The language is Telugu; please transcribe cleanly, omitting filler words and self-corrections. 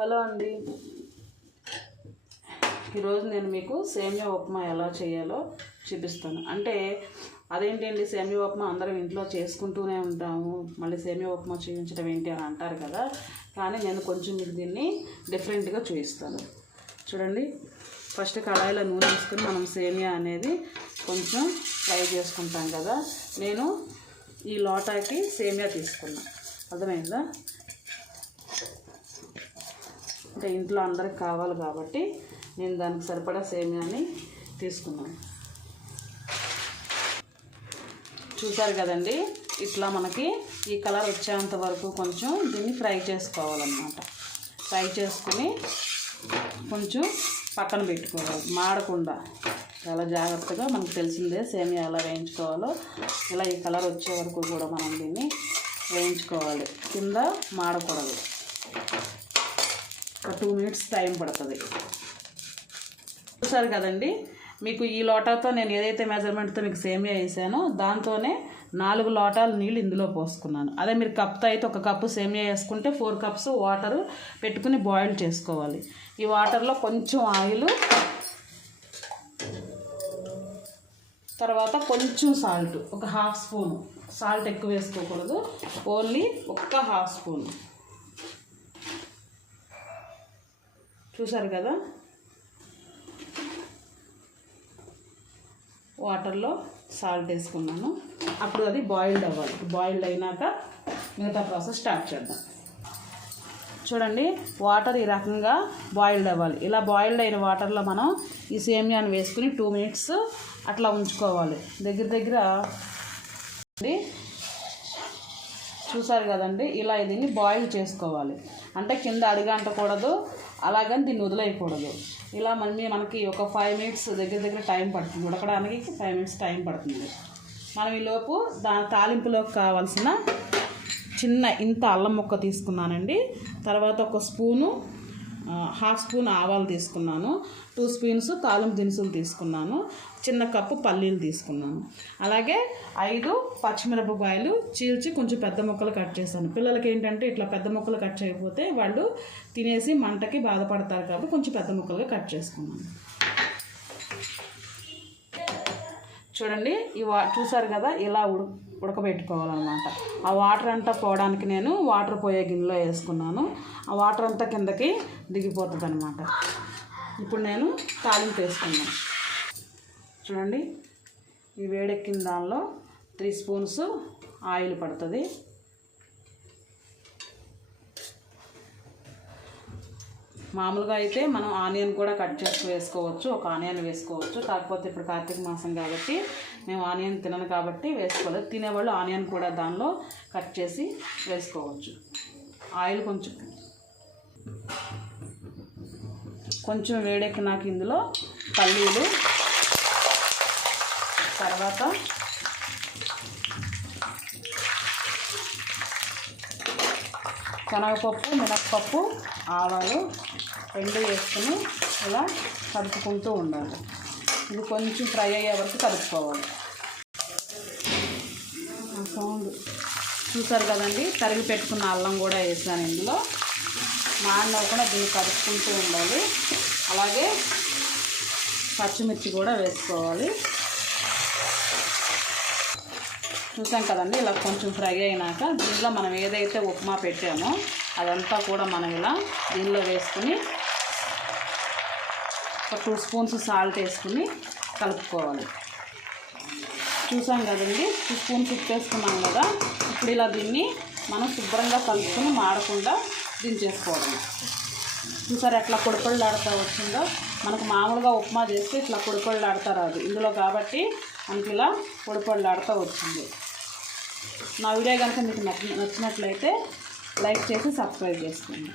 హలో అండి, ఈరోజు నేను మీకు సేమియా ఉప్మా ఎలా చేయాలో చూపిస్తాను. అంటే అదేంటండి, సేమియా ఉప్మా అందరం ఇంట్లో చేసుకుంటూనే ఉంటాము, మళ్ళీ సేమియా ఉప్మా చూపించడం ఏంటి అని అంటారు కదా. కానీ నేను కొంచెం మీకు దీన్ని డిఫరెంట్గా చూపిస్తాను. చూడండి, ఫస్ట్ కడాయిలో నూనె వేసుకుని మనం సేమియా అనేది కొంచెం ఫ్రై చేసుకుంటాం కదా. నేను ఈ లోటాకి సేమియా తీసుకున్నా, అర్థమైందా? అంటే ఇంట్లో అందరికి కావాలి కాబట్టి నేను దానికి సరిపడా సేమియాని తీసుకున్నాను. చూసారు కదండి, ఇట్లా మనకి ఈ కలర్ వచ్చేంత వరకు కొంచెం దీన్ని ఫ్రై చేసుకోవాలన్నమాట. ఫ్రై చేసుకుని కొంచెం పక్కన పెట్టుకోవాలి, మాడకుండా. చాలా జాగ్రత్తగా, మనకు తెలిసిందే సేమియా ఎలా వేయించుకోవాలో. ఇలా ఈ కలర్ వచ్చే వరకు కూడా మనం దీన్ని వేయించుకోవాలి, కింద మాడకూడదు. ఒక 2 minutes టైం పడుతుంది. చూసారు కదండి, మీకు ఈ లోటాతో నేను ఏదైతే మెజర్మెంట్తో మీకు సేమియా వేసానో దాంతోనే 4 లోటాలు నీళ్ళు ఇందులో పోసుకున్నాను. అదే మీరు కప్తో అయితే 1 కప్పు సేమియా వేసుకుంటే 4 cups వాటర్ పెట్టుకుని బాయిల్ చేసుకోవాలి. ఈ వాటర్లో కొంచెం ఆయిల్, తర్వాత కొంచెం సాల్ట్, ఒక 1/2 స్పూన్. సాల్ట్ ఎక్కువ వేసుకోకూడదు, ఓన్లీ ఒక 1/2 స్పూన్. చూసారు కదా, వాటర్లో సాల్ట్ వేసుకున్నాను. అప్పుడు అది బాయిల్డ్ అవ్వాలి. బాయిల్డ్ అయినాక మిగతా ప్రాసెస్ స్టార్ట్ చేద్దాం. చూడండి, వాటర్ ఈ రకంగా బాయిల్డ్ అవ్వాలి. ఇలా బాయిల్డ్ అయిన వాటర్లో మనం ఈ సేమియాని వేసుకుని 2 minutes అట్లా ఉంచుకోవాలి. దగ్గర చూసారు కదండి, ఇలా దీన్ని బాయిల్ చేసుకోవాలి. అంటే కింద అడుగంటకూడదు, అలాగని దీన్ని వదిలేయకూడదు. ఇలా మనకి ఒక 5 minutes దగ్గర టైం పడుతుంది. ఉడకడానికి 5 minutes టైం పడుతుంది. మనం ఈలోపు దాని తాలింపులోకి కావాల్సిన చిన్న ఇంత అల్లం ముక్క తీసుకున్నానండి. తర్వాత 1 స్పూను, 1/2 స్పూన్ ఆవాలు తీసుకున్నాను. 2 spoons తాలింపు దినుసులు తీసుకున్నాను. చిన్న కప్పు పల్లీలు తీసుకున్నాను. అలాగే 5 పచ్చిమిరపకాయలు చీల్చి కొంచెం పెద్ద ముక్కలు కట్ చేశాను. పిల్లలకి ఏంటంటే ఇట్లా పెద్ద ముక్కలు కట్ చేయకపోతే వాళ్ళు తినేసి మంటకి బాధపడతారు కాబట్టి కొంచెం పెద్ద ముక్కలుగా కట్ చేసుకున్నాను. చూడండి, చూసారు కదా, ఇలా ఉడకబెట్టుకోవాలన్నమాట. ఆ వాటర్ అంతా పోవడానికి నేను వాటర్ పోయే గిన్నెలో వేసుకున్నాను. ఆ వాటర్ అంతా కిందకి దిగిపోతుంది అన్నమాట. ఇప్పుడు నేను తాలింపు వేసుకున్నాను. చూడండి, ఈ వేడెక్కిన దానిలో 3 spoons ఆయిల్ పడుతుంది. మామూలుగా అయితే మనం ఆనియన్ కూడా కట్ చేసి వేసుకోవచ్చు, ఒక ఆనియన్ వేసుకోవచ్చు. కాకపోతే ఇప్పుడు కార్తీక మాసం కాబట్టి మేము ఆనియన్ తినను కాబట్టి వేసుకోలేదు. తినేవాళ్ళు ఆనియన్ కూడా దానిలో కట్ చేసి వేసుకోవచ్చు. ఆయిల్ కొంచెం వేడెక్కినాక ఇందులో పల్లీలు, తర్వాత శనగపప్పు, మినప్పప్పు, ఆవాలు 2 వేసుకుని ఇలా కలుపుకుంటూ ఉండాలి. ఇది కొంచెం ఫ్రై అయ్యే వరకు కలుపుకోవాలి. సౌండ్ చూసారు కదండి, తరిగి పెట్టుకున్న అల్లం కూడా వేసాను ఇందులో. కూడా దీన్ని కలుపుకుంటూ ఉండాలి. అలాగే పచ్చిమిర్చి కూడా వేసుకోవాలి. చూసాం కదండి, ఇలా కొంచెం ఫ్రై అయినాక దీనిలో మనం ఏదైతే ఉప్మా పెట్టామో అదంతా కూడా మనం ఇలా దీనిలో వేసుకుని ఒక 2 spoons సాల్ట్ వేసుకుని కలుపుకోవాలి. చూసాం కదండి, 2 spoons ఉప్పు వేసుకున్నాం కదా. ఇప్పుడు ఇలా దీన్ని మనం శుభ్రంగా కలుపుకొని మాడకుండా దించేసుకోవడం. చూసారు ఎట్లా పొడిపొడిలాడుతూ వచ్చిందో. మనకు మామూలుగా ఉప్మా చేస్తే ఇట్లా పొడిపొడిలాడుతూ రాదు ఇందులో, కాబట్టి మనకి ఇలా పొడిపొడిలాడుతూ వచ్చింది. నా వీడియో కనుక మీకు నచ్చినట్లయితే లైక్ చేసి సబ్స్క్రైబ్ చేసుకోండి.